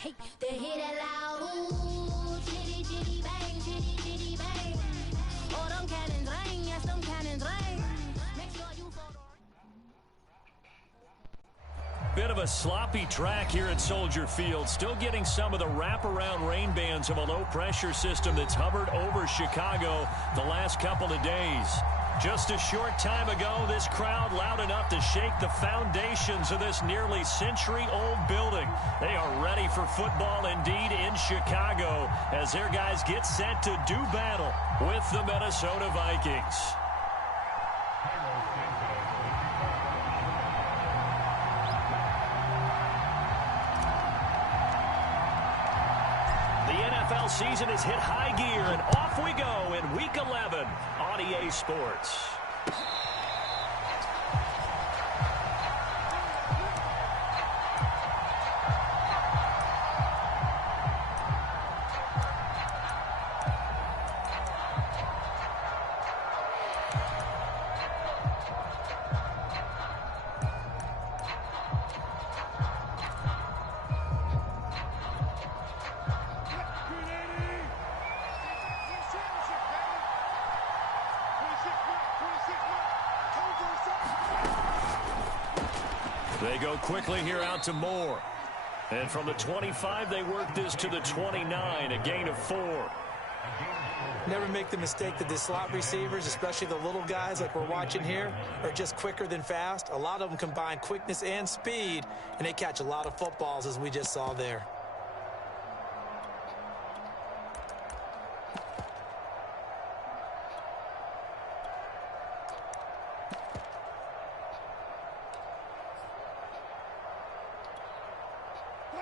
Hey, they hear that loud, ooh, chitty, chitty, bang, chitty, chitty, bang. Oh, them cannons ring, yes, them cannons ring. Make sure you photo. Bit of a sloppy track here at Soldier Field. Still getting some of the wraparound rain bands of a low-pressure system that's hovered over Chicago the last couple of days. Just a short time ago, this crowd loud enough to shake the foundations of this nearly century-old building. They are ready for football indeed in Chicago as their guys get set to do battle with the Minnesota Vikings. The NFL season has hit high gear, and off we go in Week 11 on EA Sports. They go quickly here out to Moore. And from the 25, they work this to the 29, a gain of 4. Never make the mistake that the slot receivers, especially the little guys like we're watching here, are just quicker than fast. A lot of them combine quickness and speed, and they catch a lot of footballs, as we just saw there.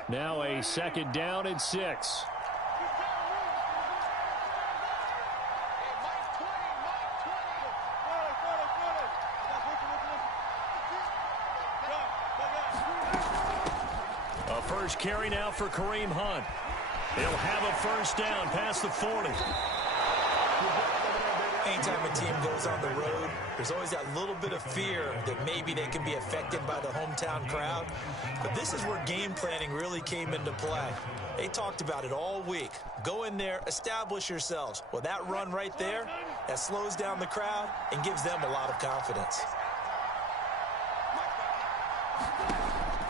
Now a second down and 6. A first carry now for Kareem Hunt. He'll have a first down past the 40. Anytime a team goes on the road, there's always that little bit of fear that maybe they can be affected by the hometown crowd. But this is where game planning really came into play. They talked about it all week. Go in there, establish yourselves. Well, that run right there, that slows down the crowd and gives them a lot of confidence.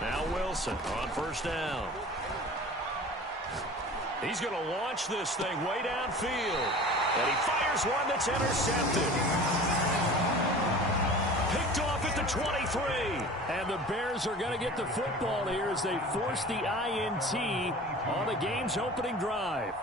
Now Wilson on first down. He's going to launch this thing way downfield. And he fires one that's intercepted. Picked off at the 23. And the Bears are going to get the football here as they force the INT on the game's opening drive.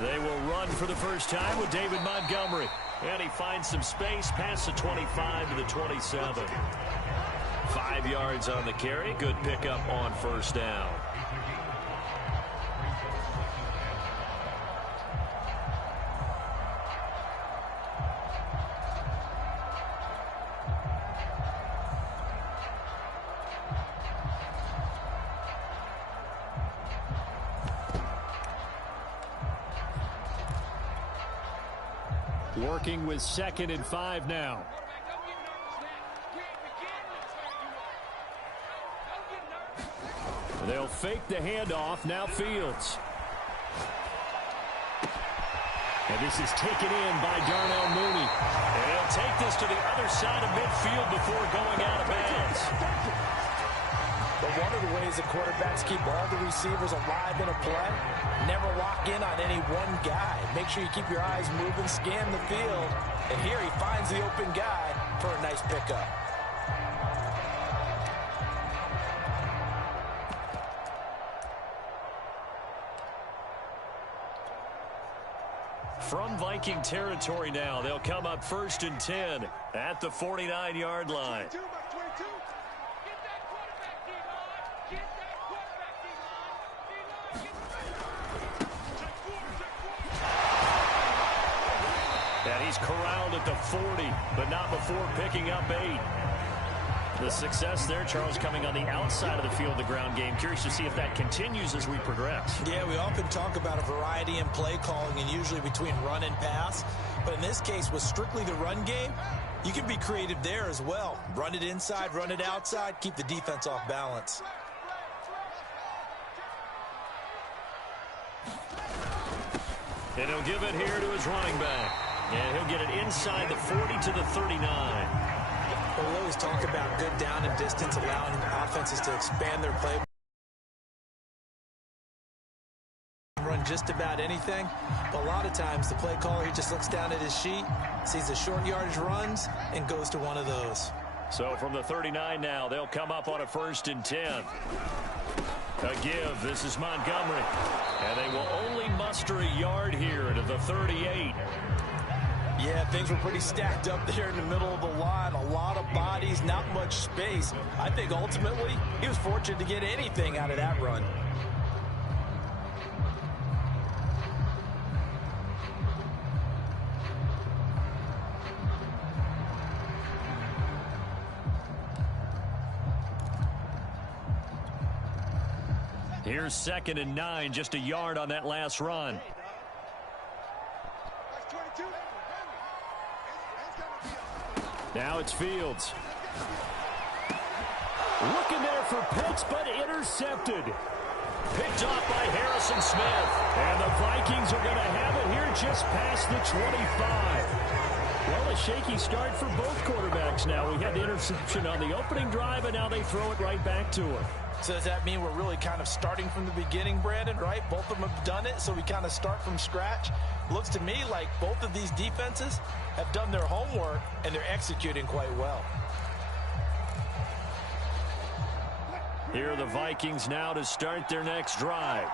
They will run for the first time with David Montgomery. And he finds some space past the 25 to the 27. 5 yards on the carry. Good pickup on first down. Working with 2nd and 5 now. They'll fake the handoff. Now Fields. And this is taken in by Darnell Mooney. And he'll take this to the other side of midfield before going out of bounds. But one of the ways the quarterbacks keep all the receivers alive in a play, never lock in on any one guy. Make sure you keep your eyes moving, scan the field. And here he finds the open guy for a nice pickup. From Viking territory now, they'll come up 1st and 10 at the 49-yard line. And he's corralled at the 40, but not before picking up 8. The success there, Charles, coming on the outside of the field, the ground game. Curious to see if that continues as we progress. Yeah, we often talk about a variety in play calling and usually between run and pass. But in this case, with strictly the run game, you can be creative there as well. Run it inside, run it outside, keep the defense off balance. And he'll give it here to his running back. And he'll get it inside the 40 to the 39. We'll always talk about good down and distance, allowing offenses to expand their play. Run just about anything. But a lot of times the play caller, he just looks down at his sheet, sees the short yardage runs, and goes to one of those. So from the 39 now, they'll come up on a 1st and 10. A give. This is Montgomery. And they will only muster a yard here to the 38. Yeah, things were pretty stacked up there in the middle of the line. A lot of bodies, not much space. I think ultimately he was fortunate to get anything out of that run. Here's 2nd and 9, just a yard on that last run. Now it's Fields. Looking there for Pitts, but intercepted. Picked off by Harrison Smith. And the Vikings are going to have it here just past the 25. Well, a shaky start for both quarterbacks now. We had the interception on the opening drive, and now they throw it right back to him. So does that mean we're really kind of starting from the beginning, Brandon, right? Both of them have done it, so we kind of start from scratch. Looks to me like both of these defenses have done their homework, and they're executing quite well. Here are the Vikings now to start their next drive.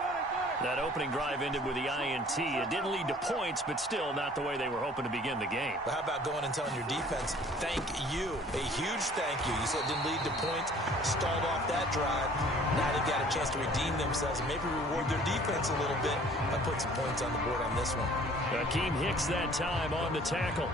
That opening drive ended with the INT. It didn't lead to points, but still not the way they were hoping to begin the game. But how about going and telling your defense, thank you, a huge thank you. You said it didn't lead to points, stalled off that drive. Now they've got a chance to redeem themselves and maybe reward their defense a little bit by putting some points on the board on this one. Akeem Hicks that time on the tackle.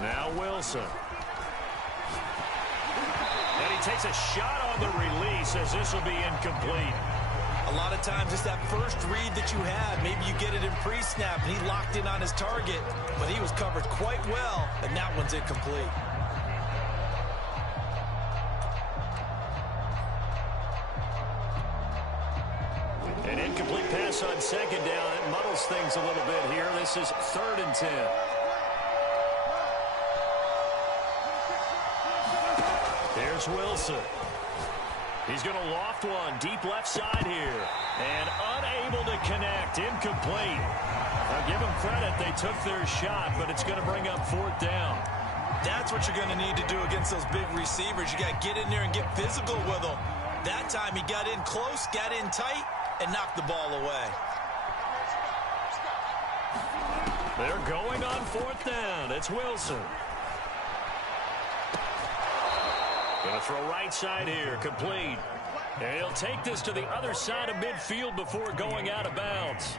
Now Wilson. And he takes a shot on the release as this will be incomplete. A lot of times it's that first read that you had. Maybe you get it in pre-snap and he locked in on his target, but he was covered quite well, and that one's incomplete. An incomplete pass on 2nd down. It muddles things a little bit here. This is 3rd and 10. Here's Wilson. He's going to loft one deep left side here. And unable to connect. Incomplete. Now give them credit. They took their shot, but it's going to bring up 4th down. That's what you're going to need to do against those big receivers. You got to get in there and get physical with them. That time he got in close, got in tight, and knocked the ball away. They're going on 4th down. It's Wilson. Going to throw right side here, complete. And he'll take this to the other side of midfield before going out of bounds.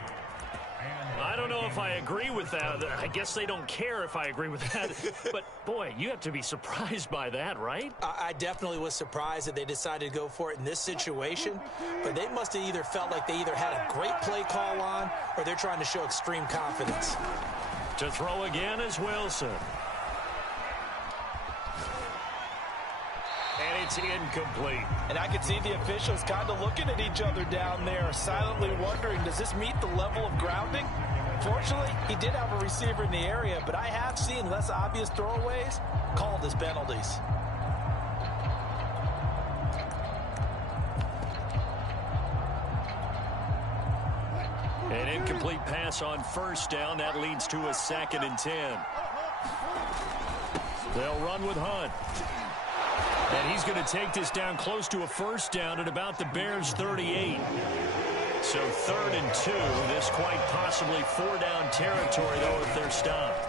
I don't know if I agree with that. I guess they don't care if I agree with that. But, boy, you have to be surprised by that, right? I definitely was surprised that they decided to go for it in this situation. But they must have either felt like they either had a great play call on or they're trying to show extreme confidence. To throw again is Wilson. And it's incomplete. And I can see the officials kind of looking at each other down there, silently wondering, does this meet the level of grounding? Fortunately, he did have a receiver in the area, but I have seen less obvious throwaways called as penalties. An incomplete pass on 1st down. That leads to a 2nd and 10. They'll run with Hunt. And he's going to take this down close to a 1st down at about the Bears' 38. So 3rd and 2. This quite possibly 4-down territory, though, if they're stopped.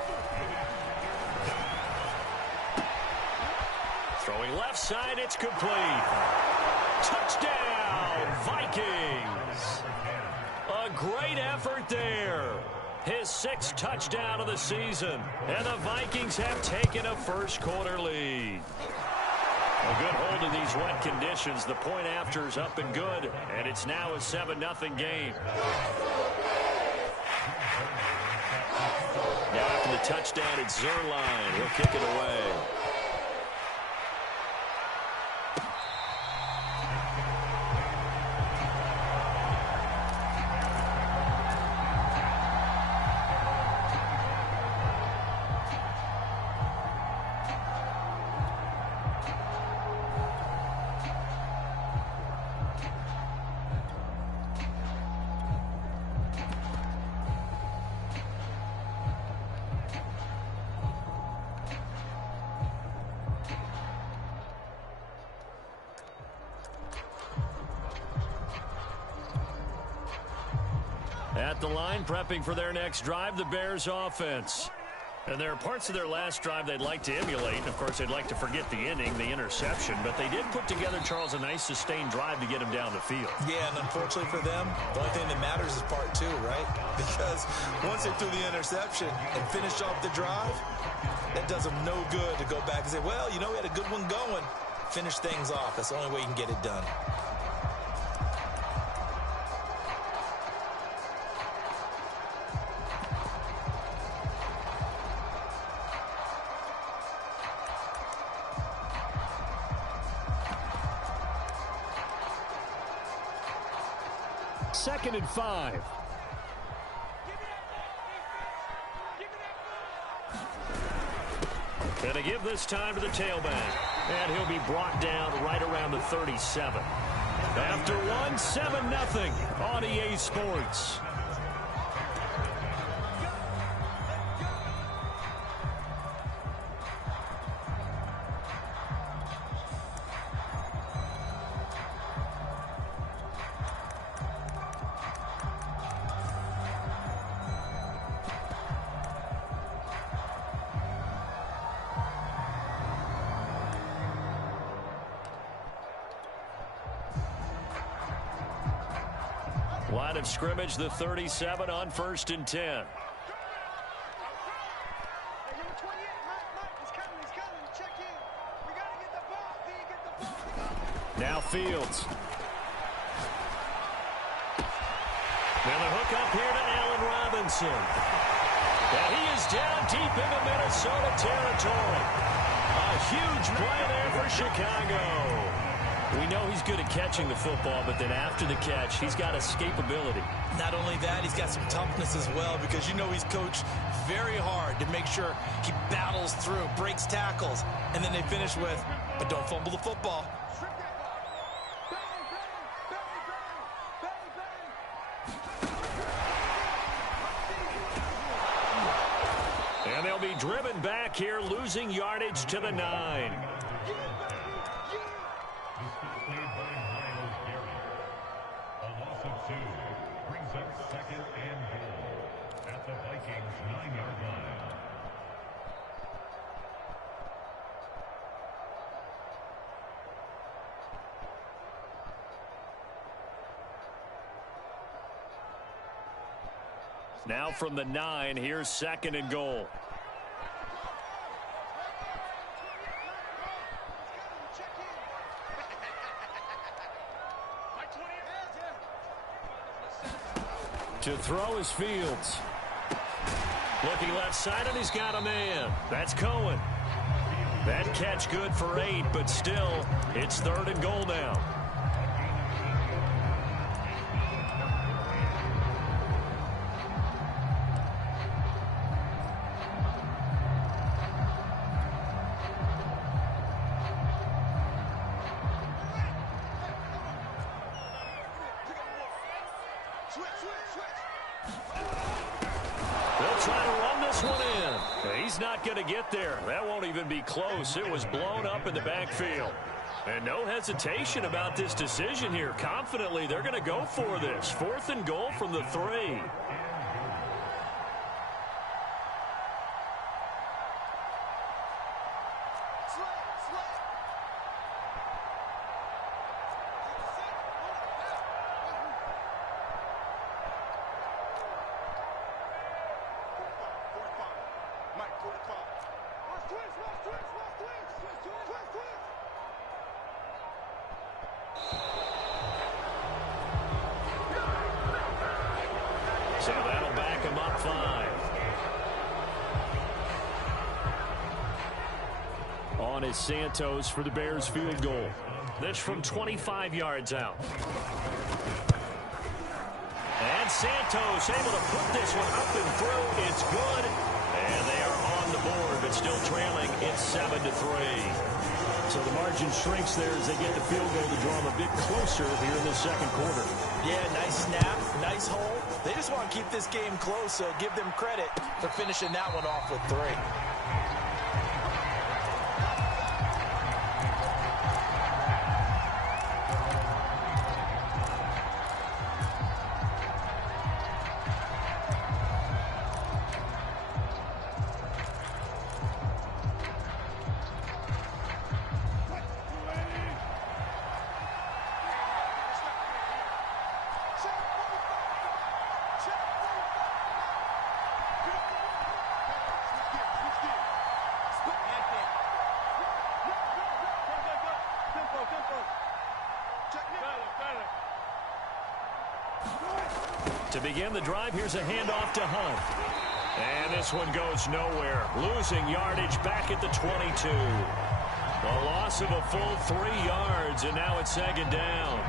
Throwing left side, it's complete. Touchdown, Vikings. A great effort there. His 6th touchdown of the season. And the Vikings have taken a first-quarter lead. A good hold in these wet conditions. The point after is up and good, and it's now a 7-0 game. Now after the touchdown, it's Zuerlein. He'll kick it away. At the line, prepping for their next drive, the Bears offense. And there are parts of their last drive they'd like to emulate. And of course, they'd like to forget the inning, the interception. But they did put together, Charles, a nice sustained drive to get him down the field. Yeah, and unfortunately for them, the only thing that matters is part 2, right? Because once they threw the interception and finished off the drive, that does them no good to go back and say, well, you know, we had a good one going. Finish things off. That's the only way you can get it done. Second and 5. And to give this time to the tailback. And he'll be brought down right around the 37. After one, 7-0 on EA Sports. Line of scrimmage, the 37 on 1st and 10. Now Fields. Now the hook up here to Allen Robinson. And he is down deep into Minnesota territory. A huge play there for Chicago. We know he's good at catching the football, but then after the catch, he's got escapability. Not only that, he's got some toughness as well, because you know he's coached very hard to make sure he battles through, breaks tackles, and then they finish with, but don't fumble the football. And they'll be driven back here, losing yardage to the 9. Now from the 9, here's 2nd and goal. To throw is Fields. Looking left side, and he's got a man. That's Cohen. That catch good for 8, but still, it's 3rd and goal now. They'll try to run this one in. He's not going to get there. That won't even be close. It was blown up in the backfield. And no hesitation about this decision here. Confidently, they're going to go for this. 4th and goal from the 3. So that'll back him up 5. On is Santos for the Bears field goal. This from 25 yards out. And Santos able to put this one up and through. It's good. And they are on the board, but still trailing. It's 7-3. So the margin shrinks there as they get the field goal to draw them a bit closer here in the second quarter. Yeah, nice snap, nice hole. They just want to keep this game close, so give them credit for finishing that one off with 3. To begin the drive, here's a handoff to Hunt. And this one goes nowhere. Losing yardage back at the 22. A loss of a full 3 yards, and now it's 2nd down.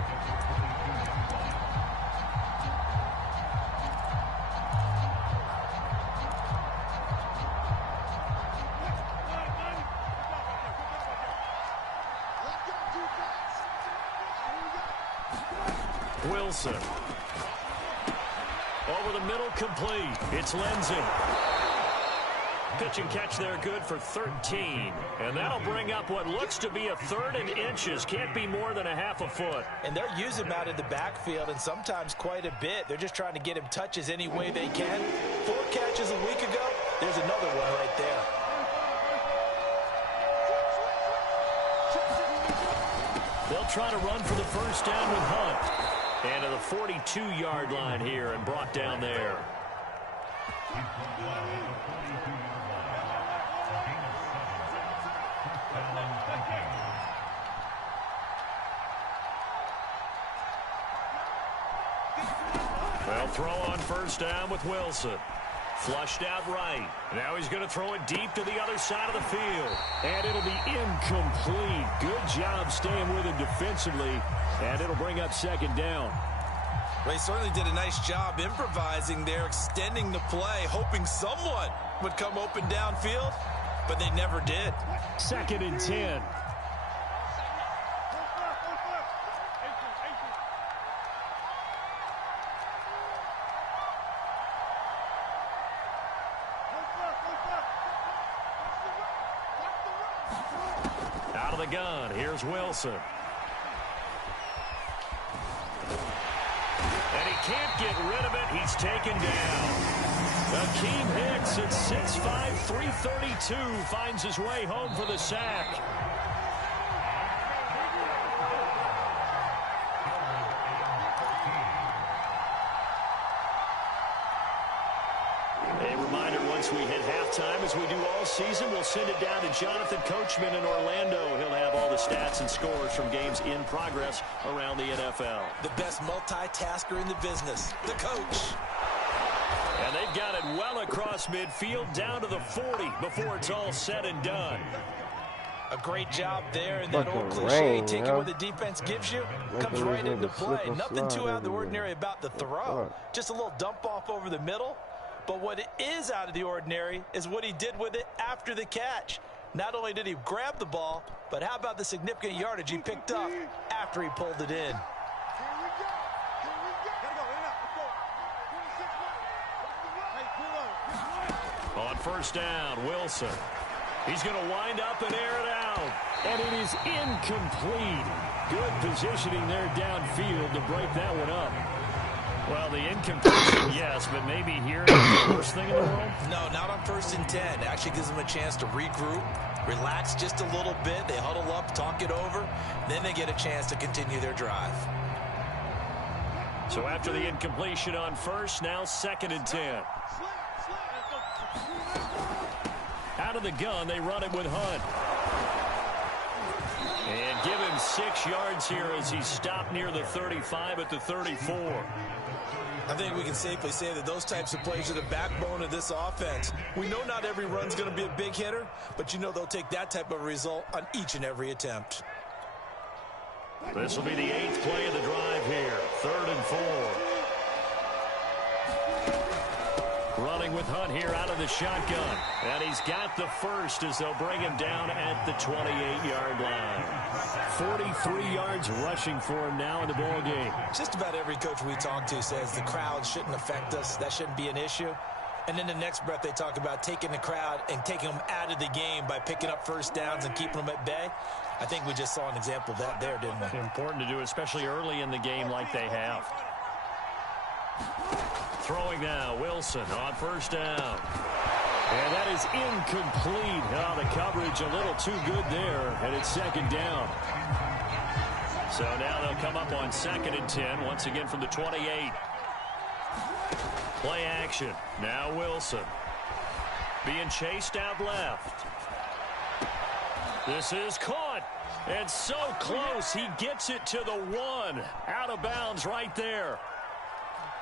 Wilson. Over the middle, complete. It's Lindsay. Pitch and catch there, good for 13. And that'll bring up what looks to be a 3rd and inches. Can't be more than a half a foot. And they're using him out in the backfield, and sometimes quite a bit. They're just trying to get him touches any way they can. 4 catches a week ago. There's another one right there. They'll try to run for the first down with Hunt. And to the 42-yard line here and brought down there. They'll throw on first down with Wilson. Flushed out right. Now he's going to throw it deep to the other side of the field. And it'll be incomplete. Good job staying with him defensively. And it'll bring up 2nd down. They certainly did a nice job improvising there, extending the play, hoping someone would come open downfield, but they never did. 2nd and 10. Out of the gun, here's Wilson. And he can't get rid of it. He's taken down. Akeem Hicks at 6'5", 332 finds his way home for the sack. A reminder, once we hit halftime, as we do all season, we'll send it down to Jonathan Coachman in Orlando. He'll have all the stats and scores from games in progress around the NFL. The best multitasker in the business, the coach. And they've got it well across midfield, down to the 40 before it's all said and done. A great job there, and that old cliche, taking what the defense gives you, comes right into play. Nothing too out of the ordinary about the throw. Just a little dump off over the middle. But what is out of the ordinary is what he did with it after the catch. Not only did he grab the ball, but how about the significant yardage he picked up after he pulled it in. On first down, Wilson. He's going to wind up and air it out. And it is incomplete. Good positioning there downfield to break that one up. Well, the incompletion, yes, but maybe here the worst thing in the world? No, not on 1st and 10. It actually gives them a chance to regroup, relax just a little bit. They huddle up, talk it over. Then they get a chance to continue their drive. So after the incompletion on 1st, now 2nd and 10. Out of the gun, they run it with Hunt. And give him 6 yards here as he stopped near the 35 at the 34. I think we can safely say that those types of plays are the backbone of this offense. We know not every run's going to be a big hitter, but you know they'll take that type of result on each and every attempt. This will be the 8th play of the drive here. 3rd and 4. Running with Hunt here out of the shotgun. And he's got the first as they'll bring him down at the 28-yard line. 43 yards rushing for him now in the ball game. Just about every coach we talk to says the crowd shouldn't affect us. That shouldn't be an issue. And then the next breath they talk about taking the crowd and taking them out of the game by picking up first downs and keeping them at bay. I think we just saw an example of that there, didn't we? Important to do, especially early in the game like they have. Throwing now, Wilson on 1st down. And that is incomplete. Oh, the coverage a little too good there, and it's 2nd down. So now they'll come up on 2nd and 10, once again from the 28. Play action. Now Wilson. Being chased out left. This is caught. And so close, he gets it to the 1. Out of bounds right there.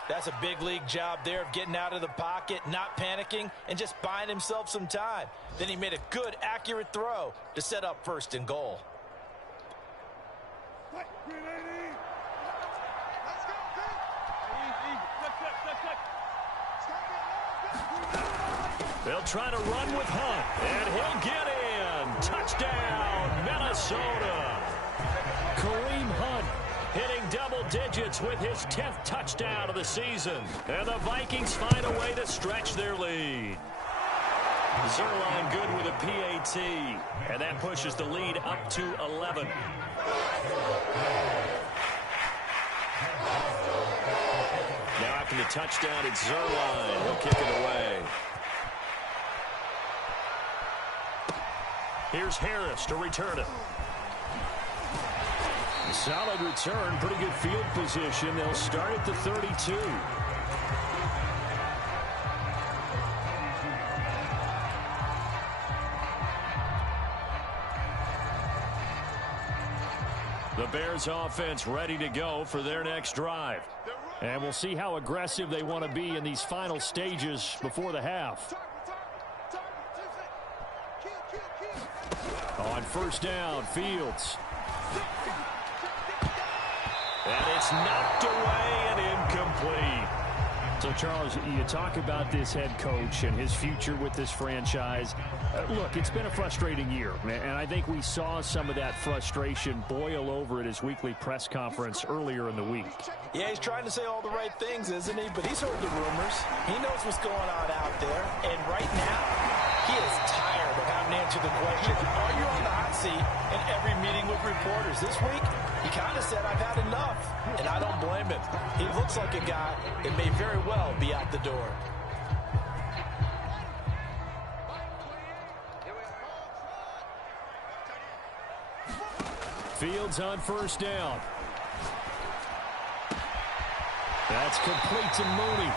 That's a big league job there of getting out of the pocket, not panicking, and just buying himself some time. Then he made a good, accurate throw to set up 1st and goal. They'll try to run with Hunt, and he'll get in. Touchdown, Minnesota. Kareem Hunt hitting double digits with his 10th touchdown of the season. And the Vikings find a way to stretch their lead. Zuerlein good with a PAT. And that pushes the lead up to 11. Now after the touchdown, it's Zuerlein. He'll kick it away. Here's Harris to return it. Solid return, pretty good field position. They'll start at the 32. The Bears offense ready to go for their next drive. And we'll see how aggressive they want to be in these final stages before the half. On 1st down, Fields. And it's knocked away and incomplete. So, Charles, you talk about this head coach and his future with this franchise. Look, it's been a frustrating year, and I think we saw some of that frustration boil over at his weekly press conference earlier in the week. Yeah, he's trying to say all the right things, isn't he? But he's heard the rumors. He knows what's going on out there. And right now, he is tired of having to answer the question, are you on the hot seat in every meeting with reporters? This week, he kind of said, I've had enough. And I don't blame him. He looks like a guy that may very well be out the door. Fields on 1st down. That's complete to Mooney.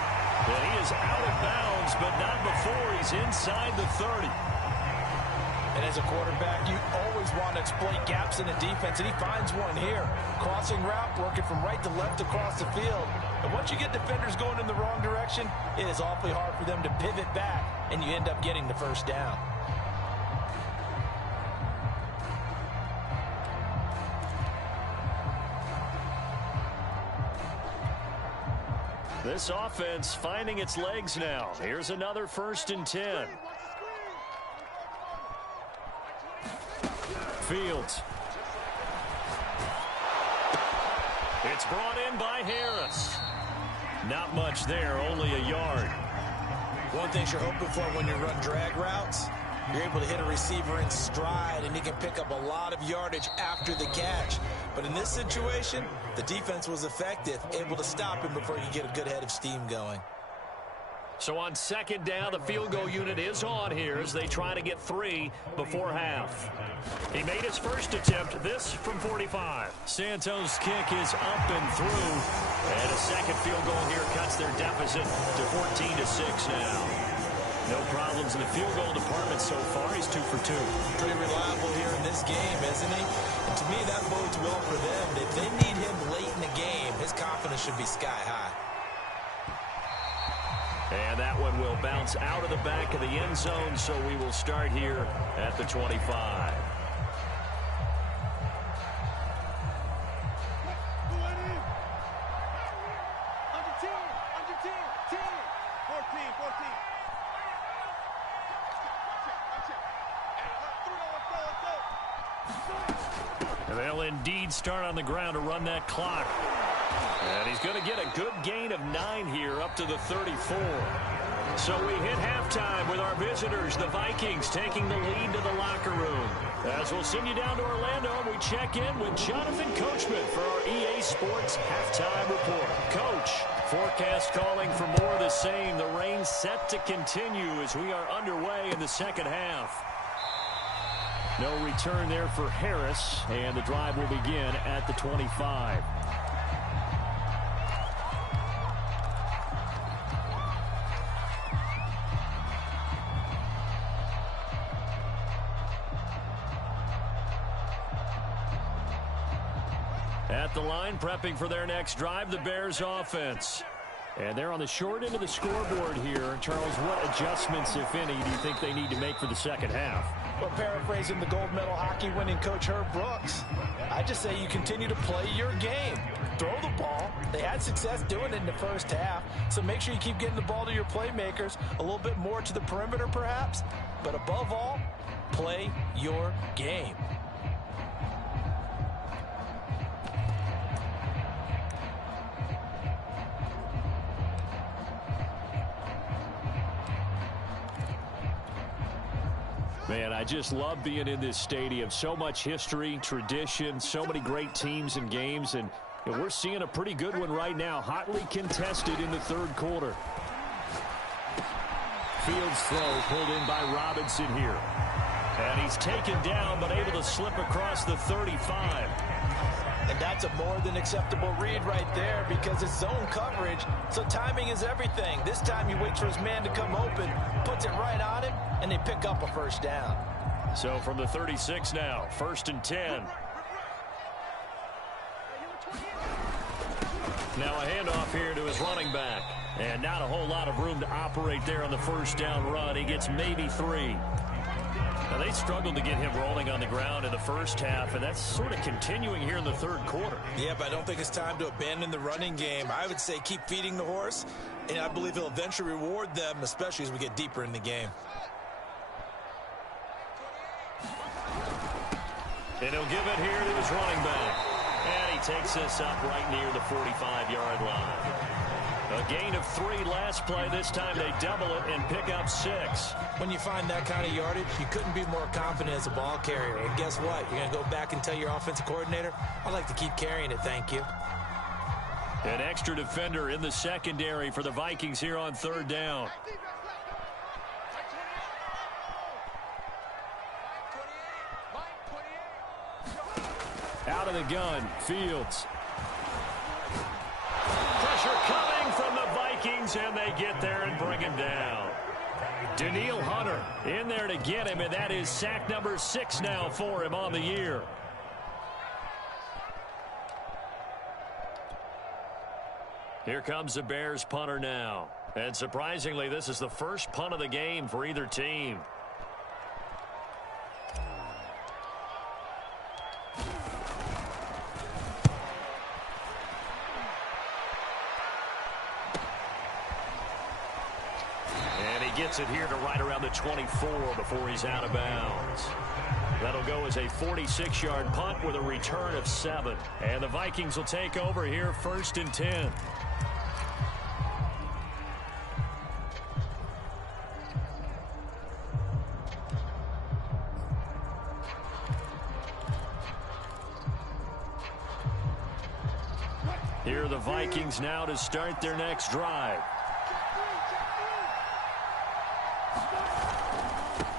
And he is out of bounds, but not before he's inside the 30. And as a quarterback, you always want to exploit gaps in the defense, and he finds one here. Crossing route, working from right to left across the field. And once you get defenders going in the wrong direction, it is awfully hard for them to pivot back, and you end up getting the 1st down. This offense finding its legs now. Here's another 1st and 10. Fields. It's brought in by Harris. Not much there, only a yard. One thing you're hoping for when you run drag routes You're able to hit a receiver in stride, and he can pick up a lot of yardage after the catch. But in this situation, the defense was effective, able to stop him before you get a good head of steam going. So on second down, the field goal unit is on here as they try to get 3 before half. He made his first attempt, this from 45. Santos' kick is up and through. And a second field goal here cuts their deficit to 14-6 now. No problems in the field goal department so far. He's 2 for 2. Pretty reliable here in this game, isn't he? And to me, that bodes well for them. If they need him late in the game, his confidence should be sky high. And that one will bounce out of the back of the end zone, so we will start here at the 25. And they'll indeed start on the ground to run that clock. And he's going to get a good gain of 9 here up to the 34. So we hit halftime with our visitors, the Vikings, taking the lead to the locker room. As we'll send you down to Orlando, we check in with Jonathan Coachman for our EA Sports Halftime Report. Coach, forecast calling for more of the same. The rain set to continue as we are underway in the second half. No return there for Harris, and the drive will begin at the 25. At the line, prepping for their next drive, the Bears offense. And they're on the short end of the scoreboard here. Charles, what adjustments, if any, do you think they need to make for the second half? Well, paraphrasing the gold medal hockey winning coach Herb Brooks, I just say you continue to play your game. Throw the ball. They had success doing it in the first half, so make sure you keep getting the ball to your playmakers, a little bit more to the perimeter perhaps, but above all, play your game. Man, I just love being in this stadium. So much history, tradition, so many great teams and games, and we're seeing a pretty good one right now, hotly contested in the third quarter. Fields throw pulled in by Robinson here. And he's taken down, but able to slip across the 35. And that's a more than acceptable read right there because it's zone coverage, so timing is everything. This time he waits for his man to come open, puts it right on him, and they pick up a first down. So from the 36 now, 1st and 10. Now a handoff here to his running back. And not a whole lot of room to operate there on the first down run. He gets maybe 3. Now, they struggled to get him rolling on the ground in the first half, and that's sort of continuing here in the third quarter. Yeah, but I don't think it's time to abandon the running game. I would say keep feeding the horse, and I believe he'll eventually reward them, especially as we get deeper in the game. And he'll give it here to his running back. And he takes this up right near the 45-yard line. A gain of 3 last play. This time they double it and pick up 6. When you find that kind of yardage, you couldn't be more confident as a ball carrier. And guess what? You're going to go back and tell your offensive coordinator, I'd like to keep carrying it, thank you. An extra defender in the secondary for the Vikings here on third down. Out of the gun, Fields. Pressure coming from the Vikings, and they get there and bring him down. Danielle Hunter in there to get him, and that is sack number 6 now for him on the year. Here comes the Bears punter now. And surprisingly, this is the first punt of the game for either team. Gets it here to right around the 24 before he's out of bounds. That'll go as a 46-yard punt with a return of 7. And the Vikings will take over here 1st and 10. Here are the Vikings now to start their next drive.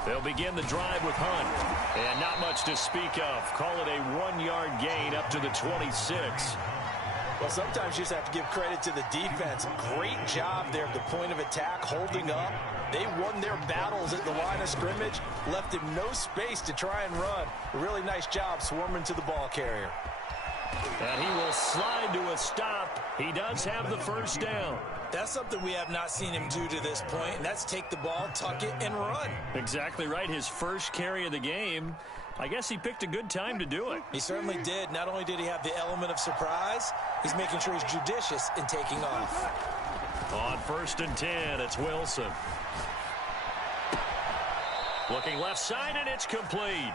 They'll begin the drive with Hunt. And not much to speak of. Call it a 1-yard gain up to the 26. Well, sometimes you just have to give credit to the defense. Great job there at the point of attack, holding up. They won their battles at the line of scrimmage, left him no space to try and run. A really nice job swarming to the ball carrier. And he will slide to a stop. He does have the first down. That's something we have not seen him do to this point, and that's take the ball, tuck it, and run. Exactly right. His first carry of the game. I guess he picked a good time to do it. He certainly did. Not only did he have the element of surprise, he's making sure he's judicious in taking off. On 1st and 10, it's Wilson. Looking left side, and it's complete.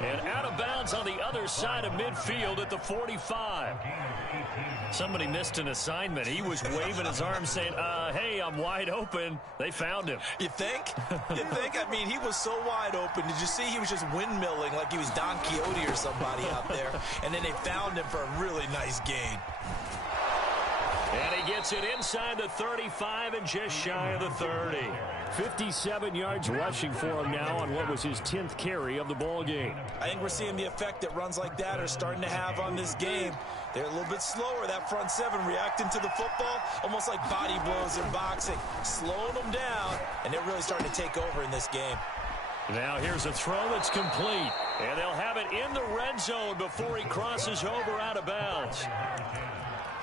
And out of bounds on the other side of midfield at the 45. Somebody missed an assignment. He was waving his arms saying, hey, I'm wide open. They found him. You think? You think? I mean, he was so wide open. Did you see he was just windmilling like he was Don Quixote or somebody out there? And then they found him for a really nice gain. And he gets it inside the 35 and just shy of the 30. 57 yards rushing for him now on what was his 10th carry of the ball game. I think we're seeing the effect that runs like that are starting to have on this game. They're a little bit slower, that front seven, reacting to the football, almost like body blows in boxing, slowing them down, and they're really starting to take over in this game. Now here's a throw that's complete, and they'll have it in the red zone before he crosses over out of bounds.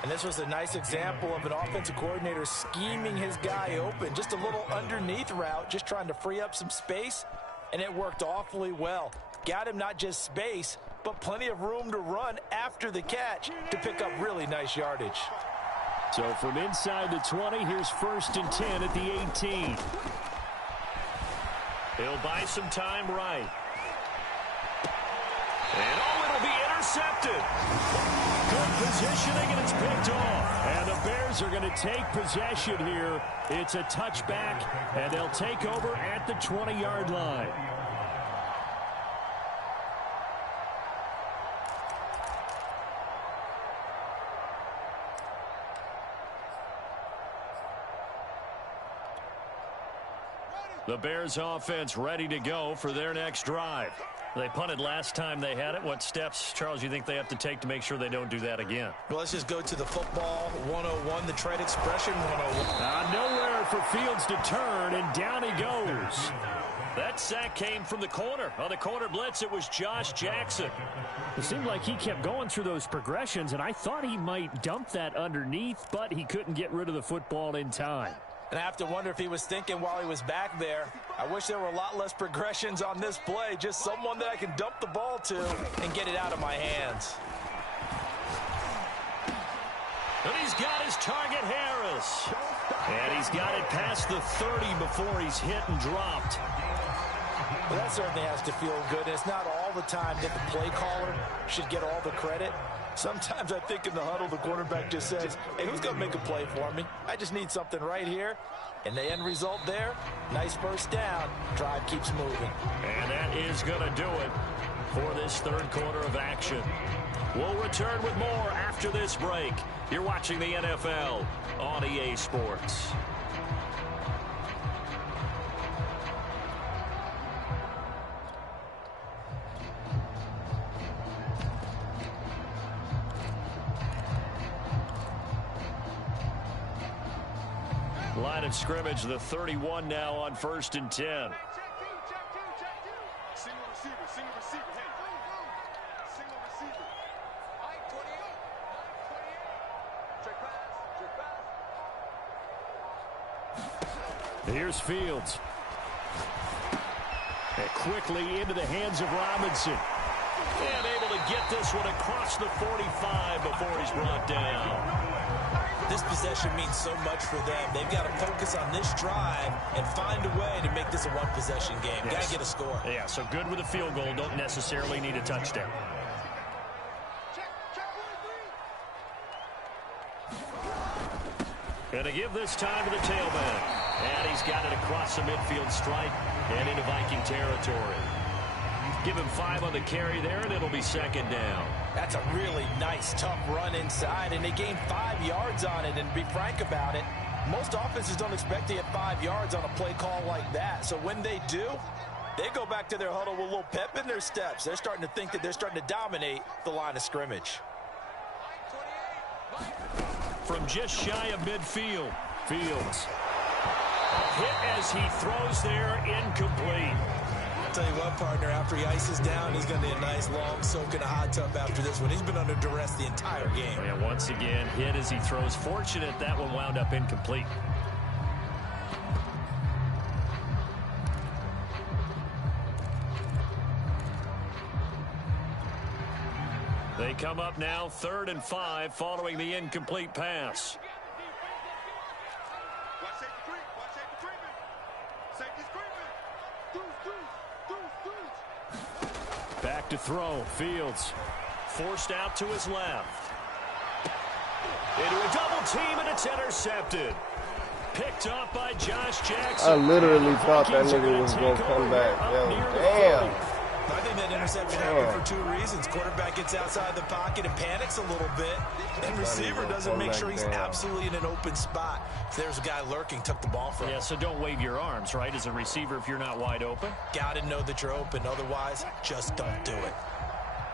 And this was a nice example of an offensive coordinator scheming his guy open. Just a little underneath route, just trying to free up some space, and it worked awfully well. Got him not just space, but plenty of room to run after the catch to pick up really nice yardage. So from inside the 20, here's 1st and 10 at the 18. He'll buy some time right. And it'll be intercepted. Good positioning, and it's picked off. And the Bears are going to take possession here. It's a touchback, and they'll take over at the 20-yard line. The Bears offense ready to go for their next drive. They punted last time they had it. What steps, Charles, you think they have to take to make sure they don't do that again? Well, let's just go to the football 101, the trade expression 101. Nowhere for Fields to turn, and down he goes. That sack came from the corner. On the corner blitz, it was Josh Jackson. It seemed like he kept going through those progressions, and I thought he might dump that underneath, but he couldn't get rid of the football in time. And I have to wonder if he was thinking while he was back there, I wish there were a lot less progressions on this play, just someone that I can dump the ball to and get it out of my hands. And he's got his target, Harris. And he's got it past the 30 before he's hit and dropped. Well, that certainly has to feel good. And it's not all the time that the play caller should get all the credit. Sometimes I think in the huddle, the quarterback just says, hey, who's going to make a play for me? I just need something right here. And the end result there, nice first down. Drive keeps moving. And that is going to do it for this third quarter of action. We'll return with more after this break. You're watching the NFL on EA Sports. Line of scrimmage, the 31 now on 1st and 10. Single receiver, single receiver. Hey, single receiver. I 28. Check pass. Here's Fields. And quickly into the hands of Robinson. And able to get this one across the 45 before he's brought down. This possession means so much for them. They've got to focus on this drive and find a way to make this a one-possession game. Yes. Got to get a score. Yeah, so good with a field goal. Don't necessarily need a touchdown. And to give this time to the tailback. And he's got it across the midfield stripe and into Viking territory. Give him 5 on the carry there, and it'll be second down. That's a really nice, tough run inside, and they gained 5 yards on it. And to be frank about it, most offenses don't expect to get 5 yards on a play call like that. So when they do, they go back to their huddle with a little pep in their steps. They're starting to think that they're starting to dominate the line of scrimmage. From just shy of midfield, Fields. Hit as he throws there, incomplete. I'll tell you what, partner, after he ices down, he's going to need a nice long soak in a hot tub after this one. He's been under duress the entire game. And once again, hit as he throws. Fortunate that one wound up incomplete. They come up now 3rd and 5 following the incomplete pass. Back to throw. Fields forced out to his left. Into a double team, and it's intercepted. Picked up by Josh Jackson. I literally thought that nigga was going to come back. Yo, damn. I think that interception happened for 2 reasons. Quarterback gets outside the pocket and panics a little bit, and receiver doesn't make sure he's absolutely in an open spot. So there's a guy lurking, took the ball from him. Yeah, so don't wave your arms, right, as a receiver if you're not wide open. Got to know that you're open. Otherwise, just don't do it.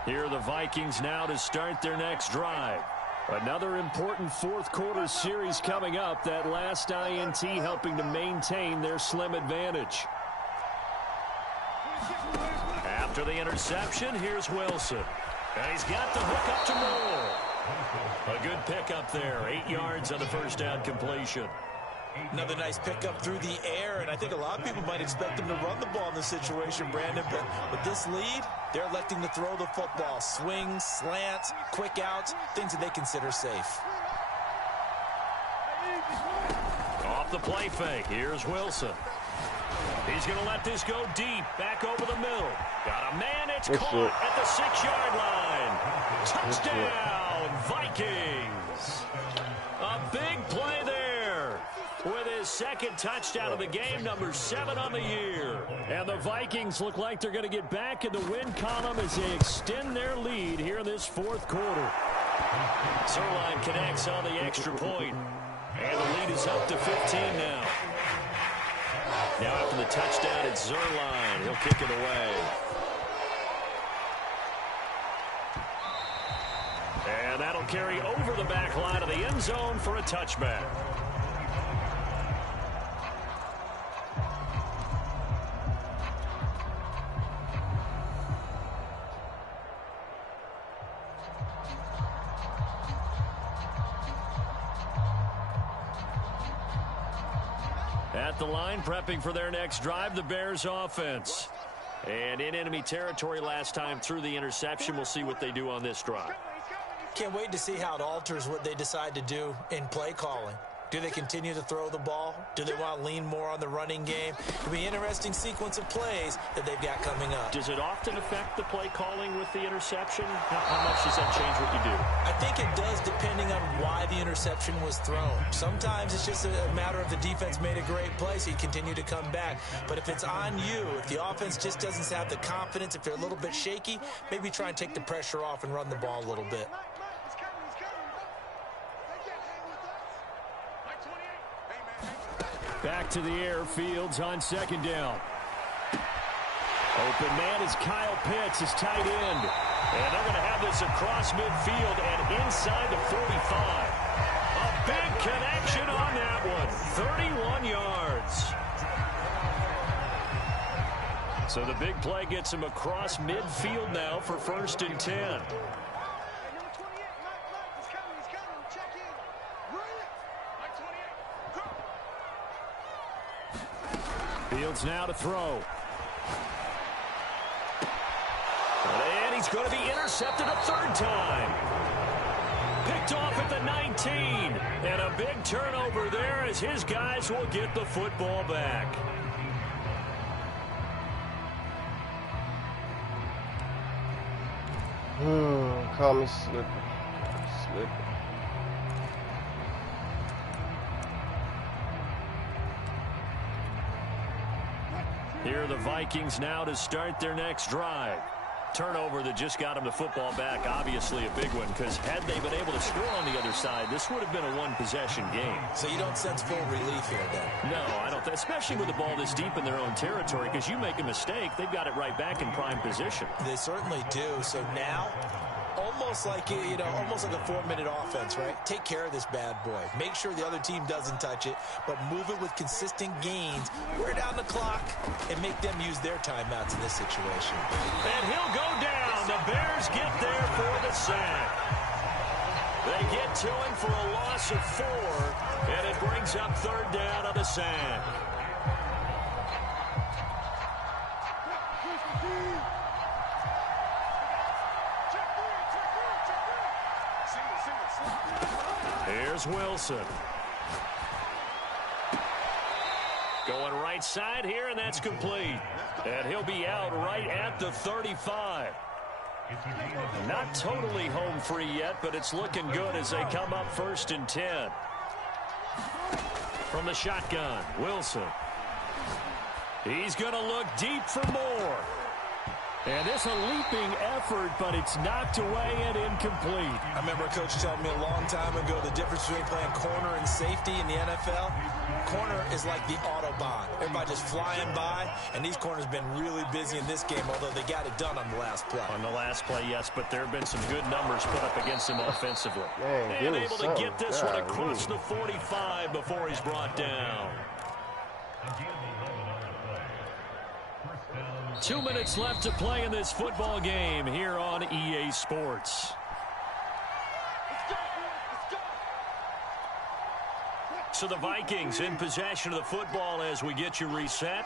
Here are the Vikings now to start their next drive. Another important 4th quarter series coming up. That last INT helping to maintain their slim advantage. After the interception, here's Wilson. And he's got the hook up to Moore. A good pickup there. 8 yards on the first down completion. Another nice pickup through the air, and I think a lot of people might expect them to run the ball in this situation, Brandon, but with this lead, they're electing to throw the football. Swings, slants, quick outs, things that they consider safe. Off the play fake, here's Wilson. He's going to let this go deep, back over the middle. Got a man, it's caught at the 6-yard line. Touchdown, Vikings. A big play there with his 2nd touchdown of the game, number 7 on the year. And the Vikings look like they're going to get back in the win column as they extend their lead here in this 4th quarter. Zuerlein connects on the extra point. And the lead is up to 15 now. Now after the touchdown, it's Zuerlein. He'll kick it away. And that'll carry over the back line of the end zone for a touchback. At the line, prepping for their next drive, the Bears offense. And in enemy territory last time through the interception. We'll see what they do on this drive. Can't wait to see how it alters what they decide to do in play calling. Do they continue to throw the ball? Do they want to lean more on the running game? It'll be an interesting sequence of plays that they've got coming up. Does it often affect the play calling with the interception? How much does that change what you do? I think it does, depending on why the interception was thrown. Sometimes it's just a matter of the defense made a great play, so you continue to come back. But if it's on you, if the offense just doesn't have the confidence, if they're a little bit shaky, maybe try and take the pressure off and run the ball a little bit. Back to the air, Fields on 2nd down. Open man is Kyle Pitts, his tight end. And they're going to have this across midfield and inside the 45. A big connection on that one. 31 yards. So the big play gets him across midfield now for 1st and 10. Fields now to throw. And he's going to be intercepted a 3rd time. Picked off at the 19. And a big turnover there as his guys will get the football back. Call me slipping. Here are the Vikings now to start their next drive. Turnover that just got them the football back, obviously a big one, because had they been able to score on the other side, this would have been a one-possession game. So you don't sense full relief here, then? No, I don't, especially with the ball this deep in their own territory, because you make a mistake, they've got it right back in prime position. They certainly do. So now, almost like almost like a 4-minute offense, right? Take care of this bad boy. Make sure the other team doesn't touch it, but move it with consistent gains. Wear down the clock and make them use their timeouts in this situation. And he'll go down. The Bears get there for the sack. They get to him for a loss of 4, and it brings up 3rd down on the sack. Here's Wilson. Going right side here, and that's complete. And he'll be out right at the 35. Not totally home free yet, but it's looking good as they come up 1st and 10. From the shotgun, Wilson. He's going to look deep for more. And it's a leaping effort, but it's knocked away and incomplete. I remember a coach telling me a long time ago the difference between playing corner and safety in the NFL. Corner is like the Autobahn. Everybody just flying by, and these corners have been really busy in this game, although they got it done on the last play. On the last play, yes, but there have been some good numbers put up against him offensively. Man, and able to get this one across the 45 before he's brought down. 2 minutes left to play in this football game here on EA Sports. So the Vikings in possession of the football as we get you reset.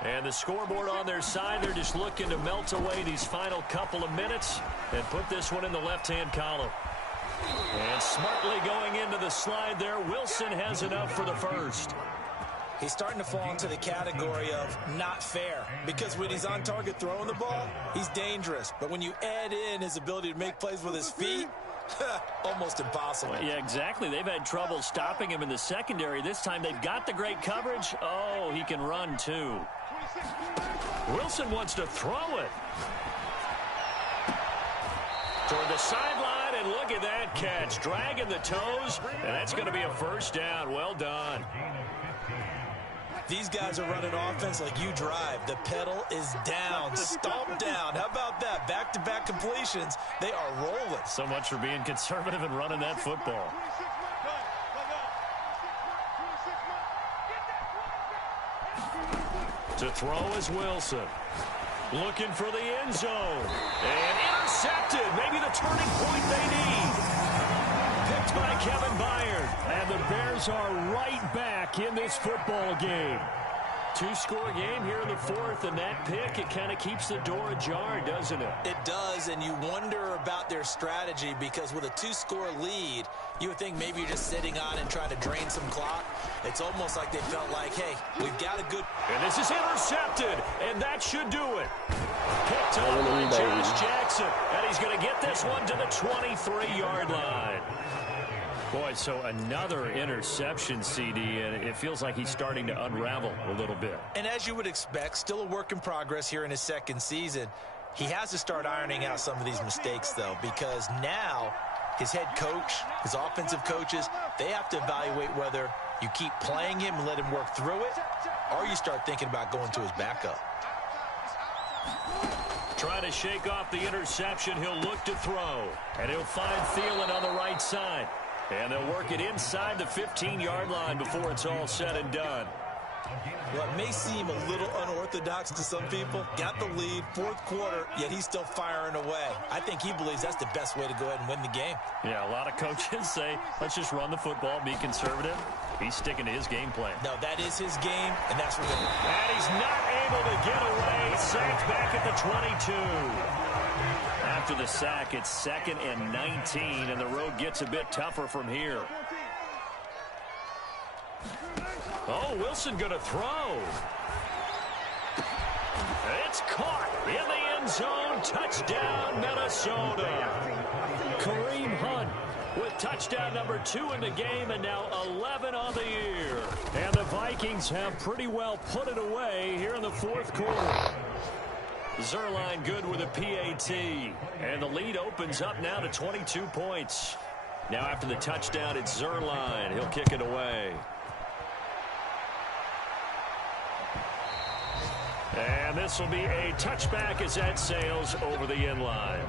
And the scoreboard on their side, they're just looking to melt away these final couple of minutes and put this one in the left-hand column. And smartly going into the slide there, Wilson has enough for the first. He's starting to fall into the category of not fair, because when he's on target throwing the ball, he's dangerous. But when you add in his ability to make plays with his feet, almost impossible. Well, yeah, exactly. They've had trouble stopping him in the secondary. This time they've got the great coverage. Oh, he can run too. Wilson wants to throw it. Toward the sideline, and look at that catch. Dragging the toes, and that's going to be a 1st down. Well done. These guys are running offense like you drive. The pedal is down, stomp down. How about that? Back-to-back completions. They are rolling. So much for being conservative and running that football. To throw is Wilson. Looking for the end zone. And intercepted. Maybe the turning point they need. Picked by Kevin Byard. And the Bears are right back in this football game. 2-score game here in the 4th, and that pick, it kind of keeps the door ajar, doesn't it? It does, and you wonder about their strategy, because with a 2-score lead, you would think maybe you're just sitting on and trying to drain some clock. It's almost like they felt like, hey, we've got a good... And this is intercepted, and that should do it. Picked up by Josh Jackson, and he's going to get this one to the 23-yard line. Boy, so another interception, CD, and it feels like he's starting to unravel a little bit. And as you would expect, still a work in progress here in his 2nd season. He has to start ironing out some of these mistakes, though, because now his head coach, his offensive coaches, they have to evaluate whether you keep playing him and let him work through it, or you start thinking about going to his backup. Try to shake off the interception. He'll look to throw, and he'll find Thielen on the right side. And they'll work it inside the 15-yard line before it's all said and done. Well, it may seem a little unorthodox to some people. Got the lead, 4th quarter, yet he's still firing away. I think he believes that's the best way to go ahead and win the game. Yeah, a lot of coaches say, let's just run the football, be conservative. He's sticking to his game plan. No, that is his game, and that's what they're doing. And he's not able to get away. Sacked back at the 22. After the sack, it's 2nd and 19, and the road gets a bit tougher from here. Oh, Wilson going to throw. It's caught in the end zone. Touchdown, Minnesota. Kareem Hunt with touchdown number 2 in the game and now 11 on the year. And the Vikings have pretty well put it away here in the fourth quarter. Zuerlein good with a PAT. And the lead opens up now to 22 points. Now after the touchdown, it's Zuerlein. He'll kick it away. And this will be a touchback as that sails over the end line.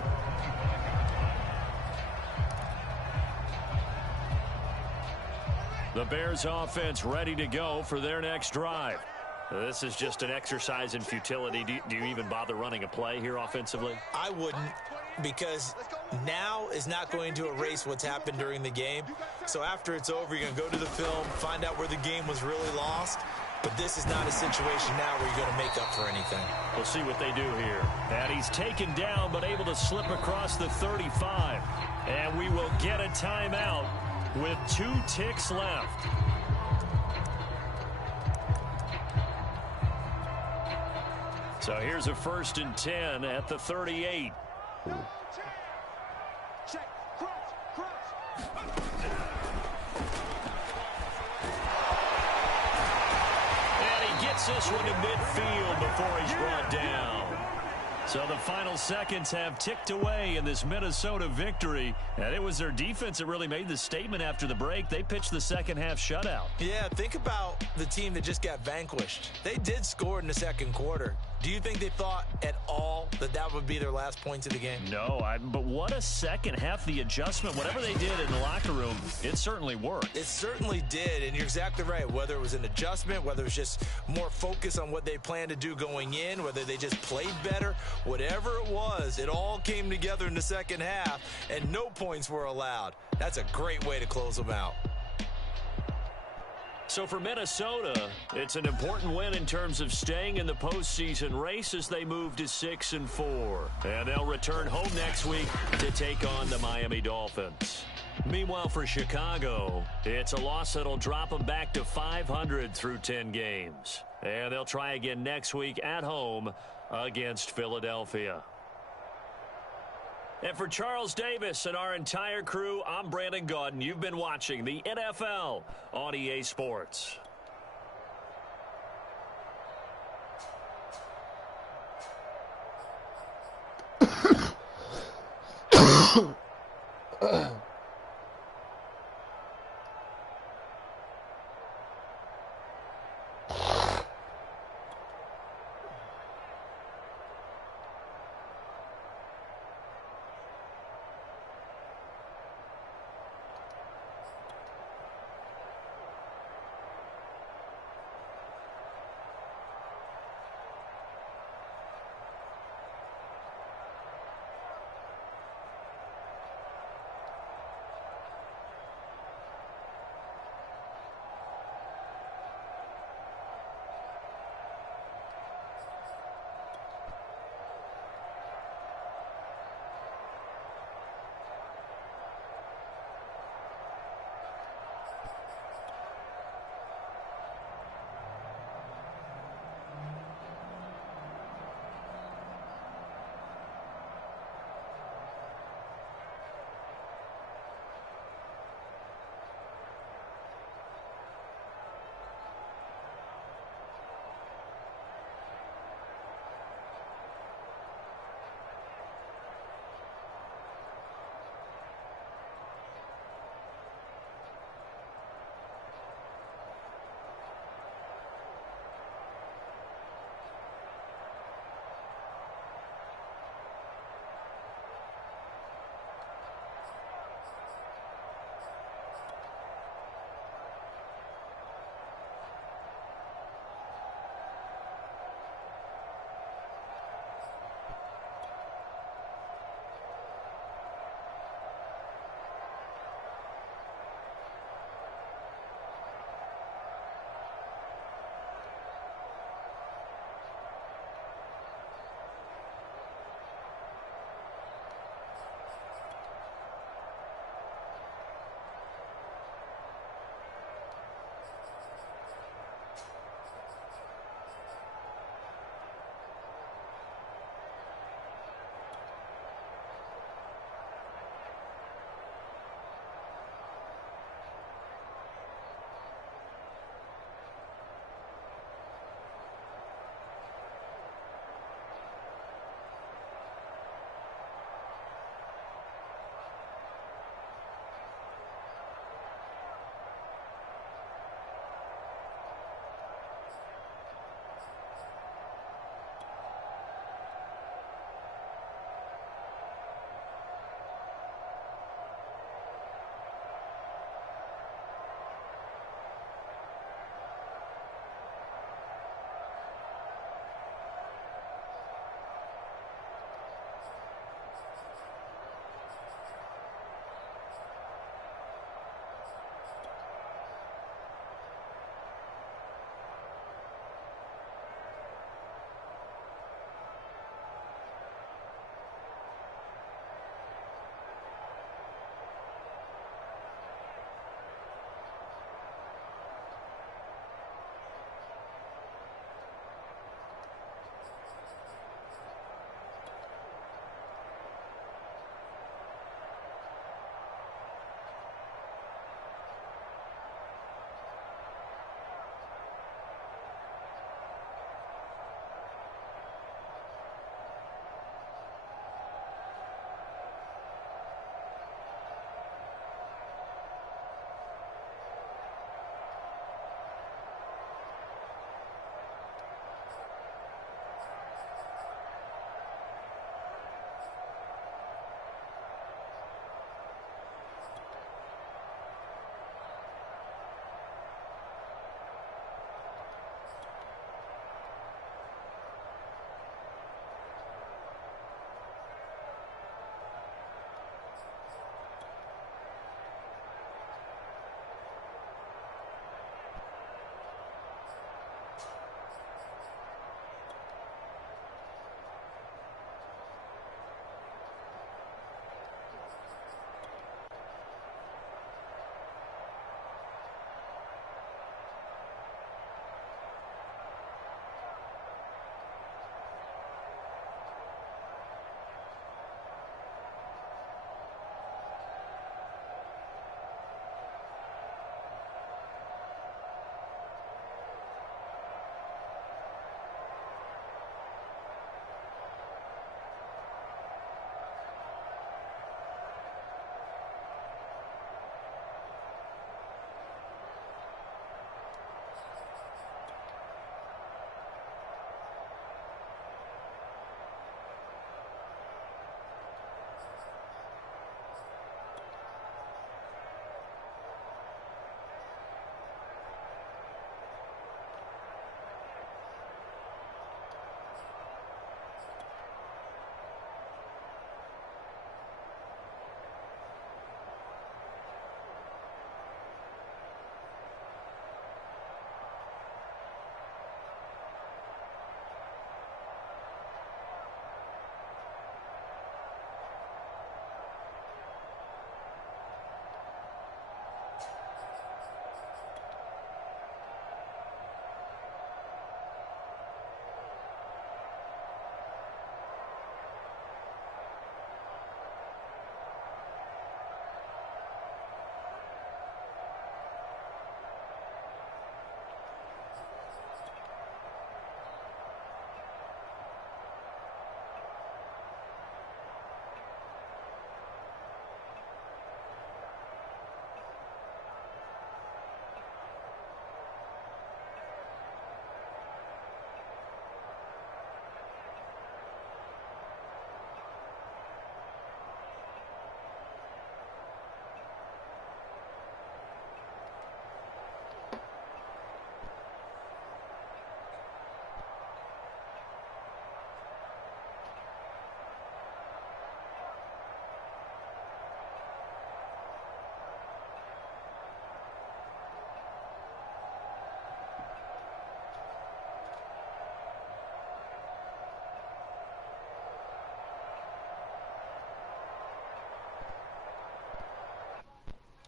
The Bears offense ready to go for their next drive. This is just an exercise in futility. Do you even bother running a play here offensively? I wouldn't, because now is not going to erase what's happened during the game. So after it's over, you're going to go to the film, find out where the game was really lost. But this is not a situation now where you're going to make up for anything. We'll see what they do here. And he's taken down but able to slip across the 35. And we will get a timeout with 2 ticks left. So here's a 1st and 10 at the 38. This one to midfield before he's brought down. So the final seconds have ticked away in this Minnesota victory. And it was their defense that really made the statement after the break. They pitched the second half shutout. Yeah, think about the team that just got vanquished. They did score in the second quarter. Do you think they thought at all that that would be their last points of the game? No, but what a second half. The adjustment, whatever they did in the locker room, it certainly worked. It certainly did, and you're exactly right. Whether it was an adjustment, whether it was just more focus on what they planned to do going in, whether they just played better, whatever it was, it all came together in the second half, and no points were allowed. That's a great way to close them out. So for Minnesota, it's an important win in terms of staying in the postseason race as they move to 6-4. And they'll return home next week to take on the Miami Dolphins. Meanwhile, for Chicago, it's a loss that'll drop them back to 500 through 10 games. And they'll try again next week at home against Philadelphia. And for Charles Davis and our entire crew, I'm Brandon Gaudin. You've been watching the NFL on EA Sports.